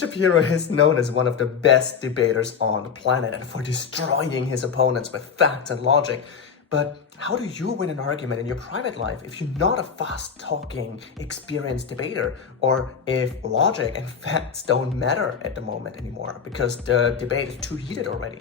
Shapiro is known as one of the best debaters on the planet and for destroying his opponents with facts and logic. But how do you win an argument in your private life if you're not a fast-talking, experienced debater, or if logic and facts don't matter at the moment anymore because the debate is too heated already?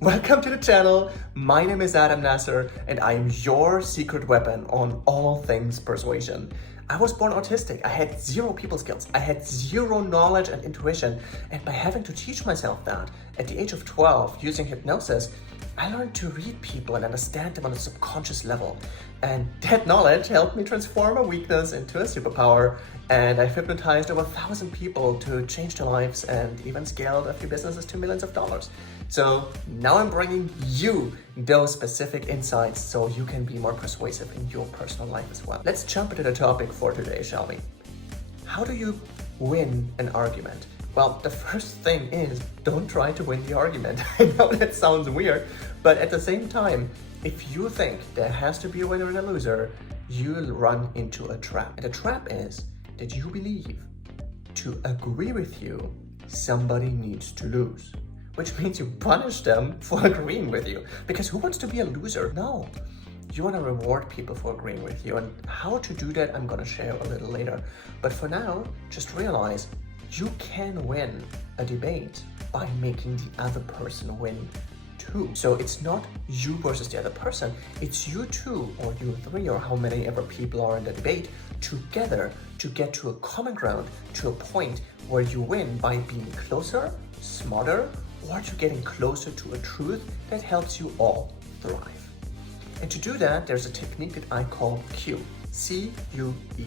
Welcome to the channel. My name is Adam Nasser and I am your secret weapon on all things persuasion. I was born autistic. I had zero people skills. I had zero knowledge and intuition. And by having to teach myself that at the age of 12 using hypnosis, I learned to read people and understand them on a subconscious level. And that knowledge helped me transform a weakness into a superpower. And I've hypnotized over 1,000 people to change their lives and even scaled a few businesses to millions of dollars. So now I'm bringing you those specific insights so you can be more persuasive in your personal life as well. Let's jump into the topic for today, shall we? How do you win an argument? Well, the first thing is don't try to win the argument. I know that sounds weird, but at the same time, if you think there has to be a winner and a loser, you'll run into a trap. And the trap is that you believe to agree with you, somebody needs to lose. Which means you punish them for agreeing with you. Because who wants to be a loser? No. You want to reward people for agreeing with you. And how to do that, I'm going to share a little later. But for now, just realize you can win a debate by making the other person win too. So it's not you versus the other person. It's you two or you three or how many ever people are in the debate together to get to a common ground, to a point where you win by being closer, smarter, or to getting closer to a truth that helps you all thrive. And to do that, there's a technique that I call Q, C-U-E.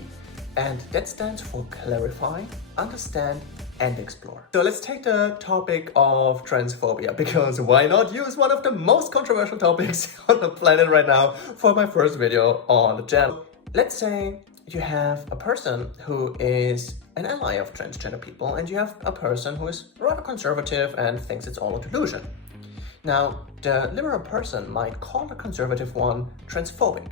And that stands for clarify, understand, and explore. So let's take the topic of transphobia, because why not use one of the most controversial topics on the planet right now for my first video on the channel. Let's say you have a person who is an ally of transgender people, and you have a person who is rather conservative and thinks it's all a delusion. Now, the liberal person might call the conservative one transphobic,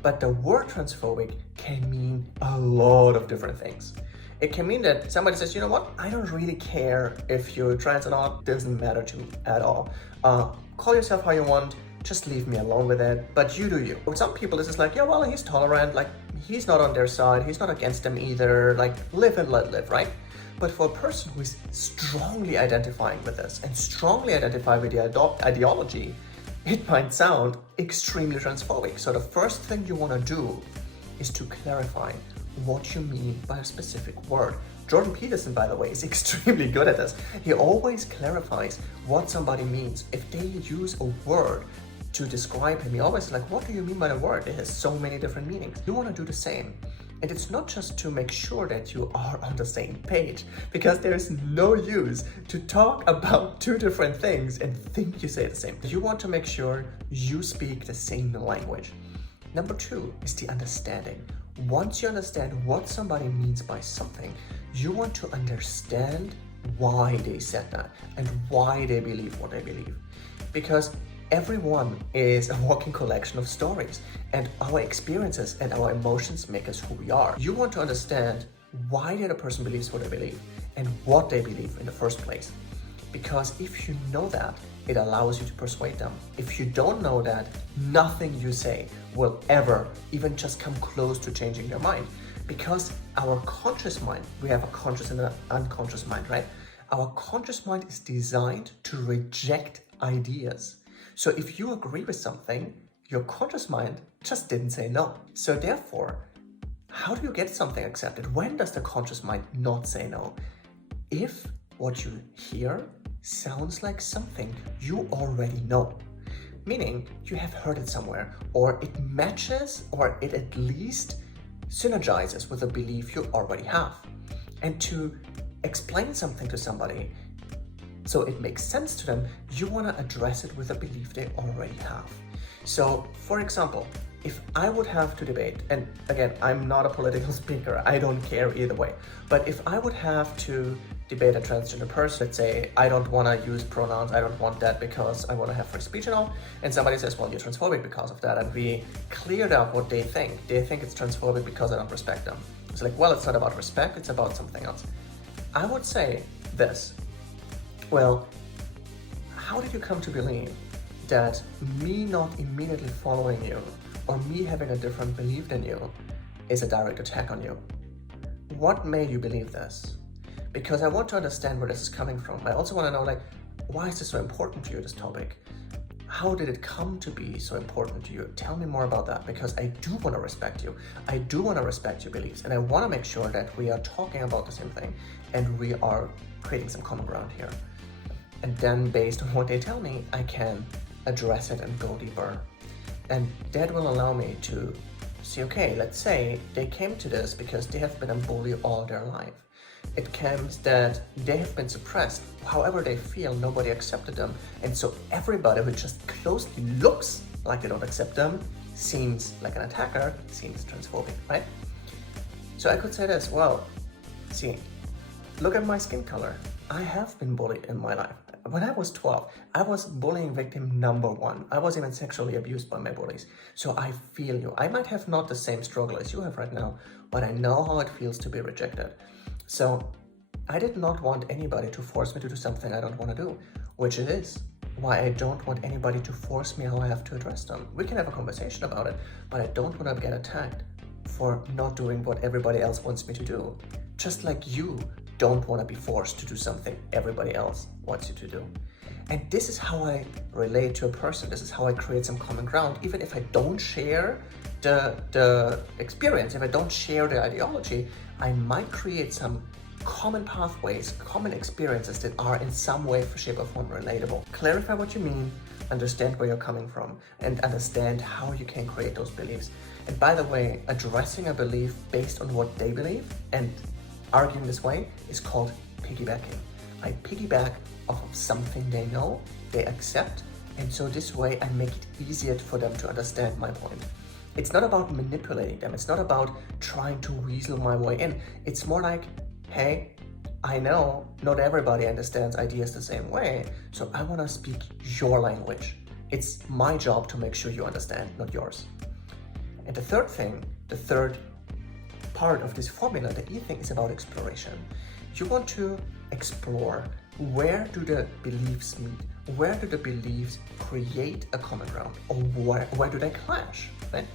but the word transphobic can mean a lot of different things. It can mean that somebody says, you know what, I don't really care if you're trans or not, doesn't matter to me at all. Call yourself how you want, just leave me alone with it, but you do you. With some people, this is like, yeah, well, he's tolerant, like, he's not on their side, he's not against them either, like, live and let live, right? But for a person who is strongly identifying with this and strongly identify with the ideology, it might sound extremely transphobic. So the first thing you want to do is to clarify what you mean by a specific word. Jordan Peterson, by the way, is extremely good at this. He always clarifies what somebody means. If they use a word to describe him, he always like, what do you mean by the word? It has so many different meanings. You want to do the same. And it's not just to make sure that you are on the same page, because there's no use to talk about two different things and think you say the same. You want to make sure you speak the same language. Number two is the understanding. Once you understand what somebody means by something, you want to understand why they said that and why they believe what they believe. Because everyone is a walking collection of stories, and our experiences and our emotions make us who we are. You want to understand why the other person believes what they believe and what they believe in the first place. Because if you know that, it allows you to persuade them. If you don't know that, nothing you say will ever even just come close to changing their mind. Because our conscious mind, we have a conscious and an unconscious mind, right? Our conscious mind is designed to reject ideas. So if you agree with something, your conscious mind just didn't say no. So therefore, how do you get something accepted? When does the conscious mind not say no? If what you hear sounds like something you already know, meaning you have heard it somewhere, or it matches, or it at least synergizes with a belief you already have. And to explain something to somebody so it makes sense to them, you want to address it with a belief they already have. So, for example, if I would have to debate, and again, I'm not a political speaker, I don't care either way, but if I would have to debate a transgender person, let's say I don't want to use pronouns, I don't want that because I want to have free speech and all, and somebody says, well, you're transphobic because of that, and we cleared out what they think. They think it's transphobic because I don't respect them. It's like, well, it's not about respect, it's about something else. I would say this. Well, how did you come to believe that me not immediately following you or me having a different belief than you is a direct attack on you? What made you believe this? Because I want to understand where this is coming from. I also want to know, like, why is this so important to you, this topic? How did it come to be so important to you? Tell me more about that, because I do want to respect you. I do want to respect your beliefs, and I want to make sure that we are talking about the same thing and we are creating some common ground here. And then based on what they tell me, I can address it and go deeper. And that will allow me to see, okay, let's say they came to this because they have been a bully all their life. It comes that they have been suppressed. However they feel, nobody accepted them. And so everybody who just closely looks like they don't accept them seems like an attacker, seems transphobic, right? So I could say this, well, see, look at my skin color. I have been bullied in my life. When I was 12, I was bullying victim number one. I was even sexually abused by my bullies. So I feel you. I might have not the same struggle as you have right now, but I know how it feels to be rejected. So I did not want anybody to force me to do something I don't want to do, which it is why I don't want anybody to force me how I have to address them. We can have a conversation about it, but I don't want to get attacked for not doing what everybody else wants me to do. Just like you don't want to be forced to do something everybody else wants you to do. And this is how I relate to a person. This is how I create some common ground. Even if I don't share the experience, if I don't share the ideology, I might create some common pathways, common experiences that are in some way, shape or form relatable. Clarify what you mean, understand where you're coming from, and understand how you can create those beliefs. And by the way, addressing a belief based on what they believe and arguing this way is called piggybacking. I piggyback off of something they know, they accept, and so this way I make it easier for them to understand my point. It's not about manipulating them. It's not about trying to weasel my way in. It's more like, hey, I know not everybody understands ideas the same way, so I want to speak your language. It's my job to make sure you understand, not yours. And the third thing, the third part of this formula, the E thing, is about exploration. You want to explore, where do the beliefs meet? Where do the beliefs create a common ground? Or where do they clash, right?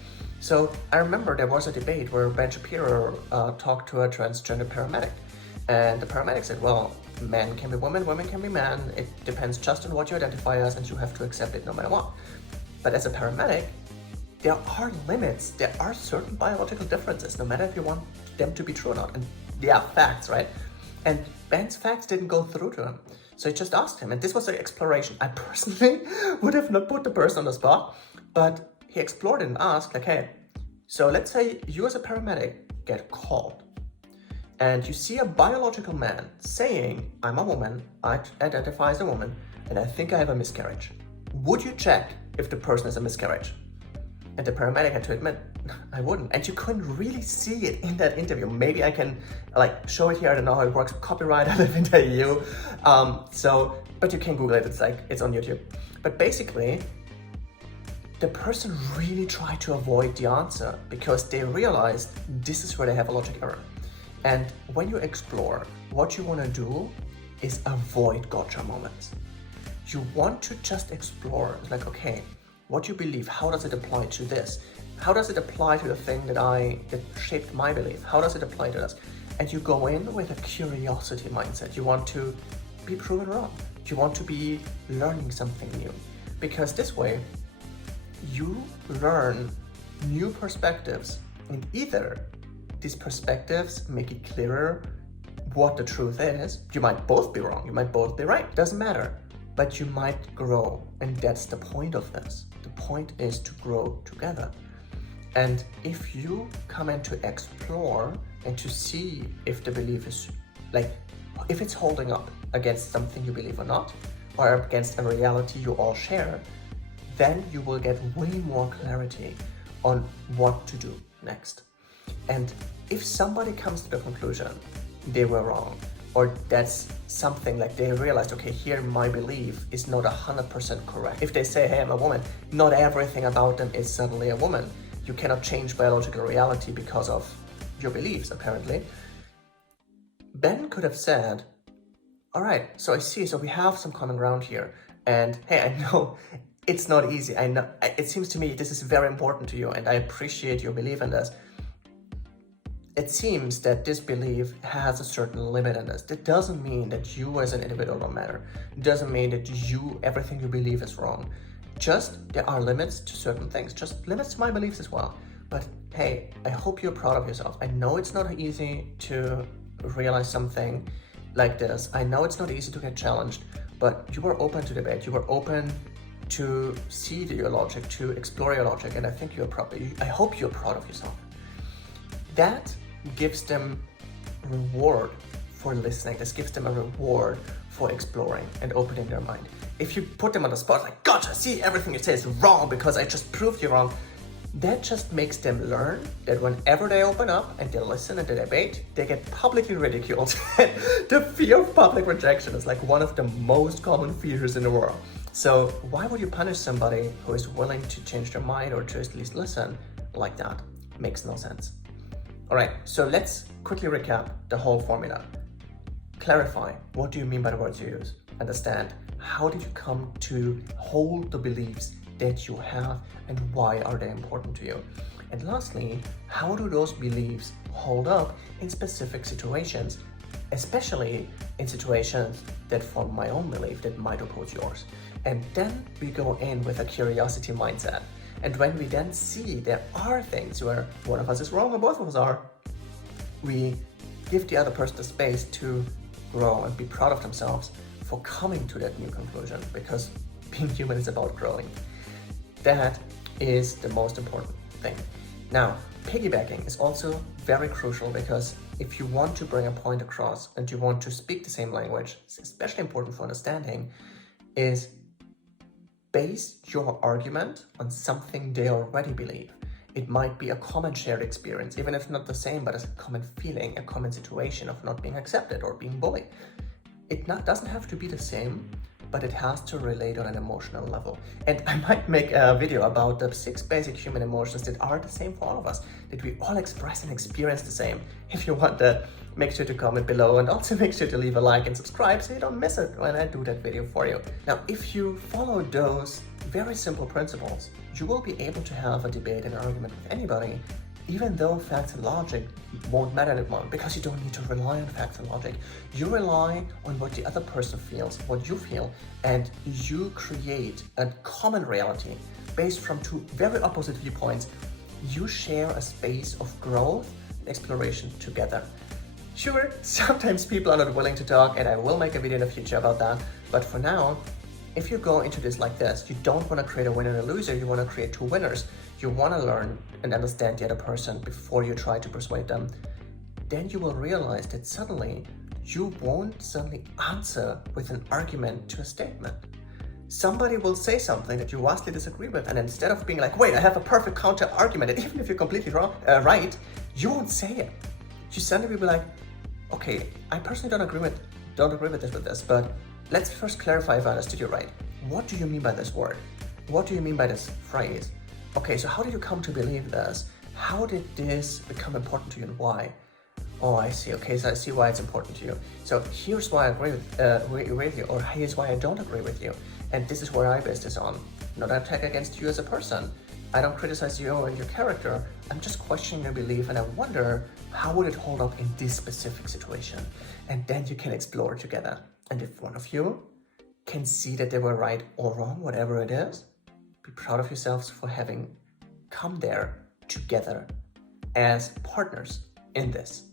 So I remember there was a debate where Ben Shapiro talked to a transgender paramedic. And the paramedic said, well, men can be women, women can be men. It depends just on what you identify as, and you have to accept it no matter what. But as a paramedic, there are limits. There are certain biological differences, no matter if you want them to be true or not. And they are facts, right? And Ben's facts didn't go through to him. So he just asked him, and this was an exploration. I personally would have not put the person on the spot, but he explored it and asked, like, hey, so let's say you as a paramedic get called and you see a biological man saying, I'm a woman, I identify as a woman, and I think I have a miscarriage. Would you check if the person has a miscarriage? And the paramedic had to admit, I wouldn't. And you couldn't really see it in that interview. Maybe I can show it here. I don't know how it works with copyright. I live in the EU. But you can Google it. It's on YouTube. But basically, the person really tried to avoid the answer because they realized this is where they have a logic error. And when you explore, what you want to do is avoid gotcha moments. You want to just explore, like, okay, what you believe, how does it apply to this? How does it apply to the thing that shaped my belief? How does it apply to this? And you go in with a curiosity mindset. You want to be proven wrong. You want to be learning something new. Because this way, you learn new perspectives, and either these perspectives make it clearer what the truth is. You might both be wrong, you might both be right, doesn't matter. But you might grow, and that's the point of this. The point is to grow together. And if you come in to explore and to see if the belief is, if it's holding up against something you believe or not, or against a reality you all share, then you will get way more clarity on what to do next. And if somebody comes to the conclusion they were wrong, or that's something like they realized, okay, here my belief is not 100% correct. If they say, hey, I'm a woman, not everything about them is suddenly a woman. You cannot change biological reality because of your beliefs, apparently. Ben could have said, all right, so I see, so we have some common ground here. And hey, I know it's not easy. I know it seems to me this is very important to you, and I appreciate your belief in this. It seems that this belief has a certain limit in this. That doesn't mean that you as an individual don't matter. It doesn't mean that everything you believe is wrong. Just there are limits to certain things, just limits to my beliefs as well. But hey, I hope you're proud of yourself. I know it's not easy to realize something like this. I know it's not easy to get challenged, but you were open to debate. You were open to see your logic, to explore your logic, and I think I hope you're proud of yourself. That gives them reward for listening. This gives them a reward for exploring and opening their mind. If you put them on the spot, like, gotcha, see, everything you say is wrong because I just proved you wrong, that just makes them learn that whenever they open up and they listen and they debate, they get publicly ridiculed. The fear of public rejection is like one of the most common fears in the world. So why would you punish somebody who is willing to change their mind or to at least listen like that? Makes no sense. All right, so let's quickly recap the whole formula. Clarify, what do you mean by the words you use? Understand, how did you come to hold the beliefs that you have and why are they important to you? And lastly, how do those beliefs hold up in specific situations, especially in situations that form my own belief that might oppose yours? And then we go in with a curiosity mindset. And when we then see there are things where one of us is wrong or both of us are, we give the other person the space to grow and be proud of themselves for coming to that new conclusion, because being human is about growing. That is the most important thing. Now, piggybacking is also very crucial, because if you want to bring a point across and you want to speak the same language, it's especially important for understanding, is base your argument on something they already believe. It might be a common shared experience, even if not the same, but as a common feeling, a common situation of not being accepted or being bullied. It doesn't have to be the same, but it has to relate on an emotional level. And I might make a video about the 6 basic human emotions that are the same for all of us, that we all express and experience the same. If you want that, make sure to comment below, and also make sure to leave a like and subscribe so you don't miss it when I do that video for you. Now, if you follow those very simple principles, you will be able to have a debate and an argument with anybody, even though facts and logic won't matter anymore, because you don't need to rely on facts and logic. You rely on what the other person feels, what you feel, and you create a common reality based from 2 very opposite viewpoints. You share a space of growth and exploration together. Sure, sometimes people are not willing to talk, and I will make a video in the future about that, but for now, if you go into this like this, you don't want to create a winner and a loser, you want to create 2 winners. You want to learn and understand the other person before you try to persuade them. Then you will realize that suddenly you won't suddenly answer with an argument to a statement. Somebody will say something that you vastly disagree with, and instead of being like, wait, I have a perfect counter argument, and even if you're completely wrong, right, you won't say it. You suddenly will be like, okay, I personally don't agree with this, but let's first clarify if I understood you right. What do you mean by this word? What do you mean by this phrase? Okay, so how did you come to believe this? How did this become important to you and why? Oh, I see. Okay, so I see why it's important to you. So here's why I agree with you, or here's why I don't agree with you. And this is where I base this on. Not an attack against you as a person. I don't criticize you and your character. I'm just questioning your belief, and I wonder, how would it hold up in this specific situation? And then you can explore together. And if one of you can see that they were right or wrong, whatever it is, be proud of yourselves for having come there together as partners in this.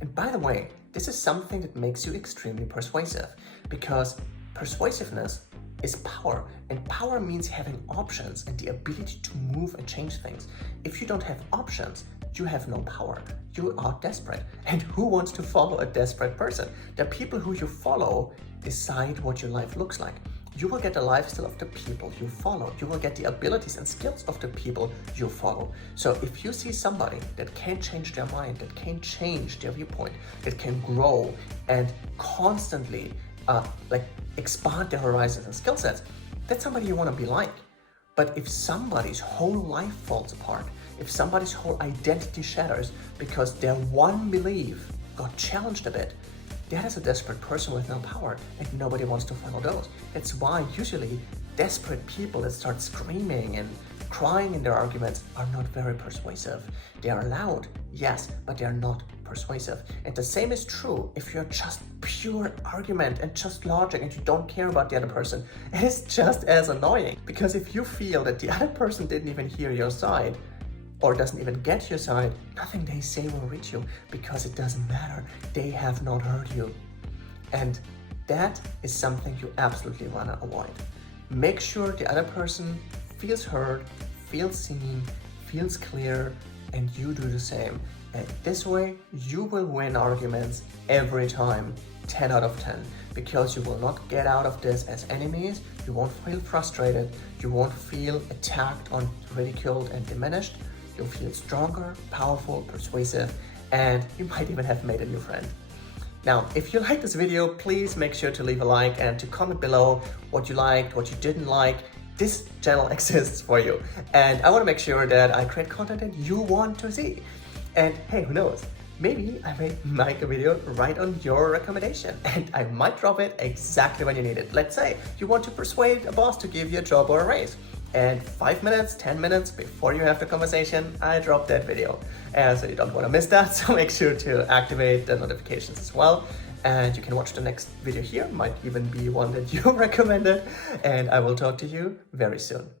And by the way, this is something that makes you extremely persuasive, because persuasiveness is power, and power means having options and the ability to move and change things. If you don't have options, you have no power. You are desperate. And who wants to follow a desperate person? The people who you follow decide what your life looks like. You will get the lifestyle of the people you follow. You will get the abilities and skills of the people you follow. So if you see somebody that can change their mind, that can change their viewpoint, that can grow and constantly expand their horizons and skill sets, that's somebody you want to be like. But if somebody's whole life falls apart, if somebody's whole identity shatters because their one belief got challenged a bit, that is a desperate person with no power, and nobody wants to follow those. That's why usually desperate people that start screaming and crying in their arguments are not very persuasive. They are loud, yes, but they are not persuasive. And the same is true if you're just pure argument and just logic and you don't care about the other person. It is just as annoying, because if you feel that the other person didn't even hear your side or doesn't even get your side, nothing they say will reach you, because it doesn't matter. They have not heard you. And that is something you absolutely want to avoid. Make sure the other person feels heard, feels seen, feels clear, and you do the same. And this way, you will win arguments every time, 10 out of 10, because you will not get out of this as enemies, you won't feel frustrated, you won't feel attacked or ridiculed and diminished. You'll feel stronger, powerful, persuasive, and you might even have made a new friend. Now, if you liked this video, please make sure to leave a like and to comment below what you liked, what you didn't like. This channel exists for you, and I want to make sure that I create content that you want to see. And hey, who knows? Maybe I may make a video right on your recommendation, and I might drop it exactly when you need it. Let's say you want to persuade a boss to give you a job or a raise, and 5 minutes, 10 minutes before you have the conversation, I drop that video. And so you don't want to miss that, so make sure to activate the notifications as well. And you can watch the next video here, might even be one that you recommended, and I will talk to you very soon.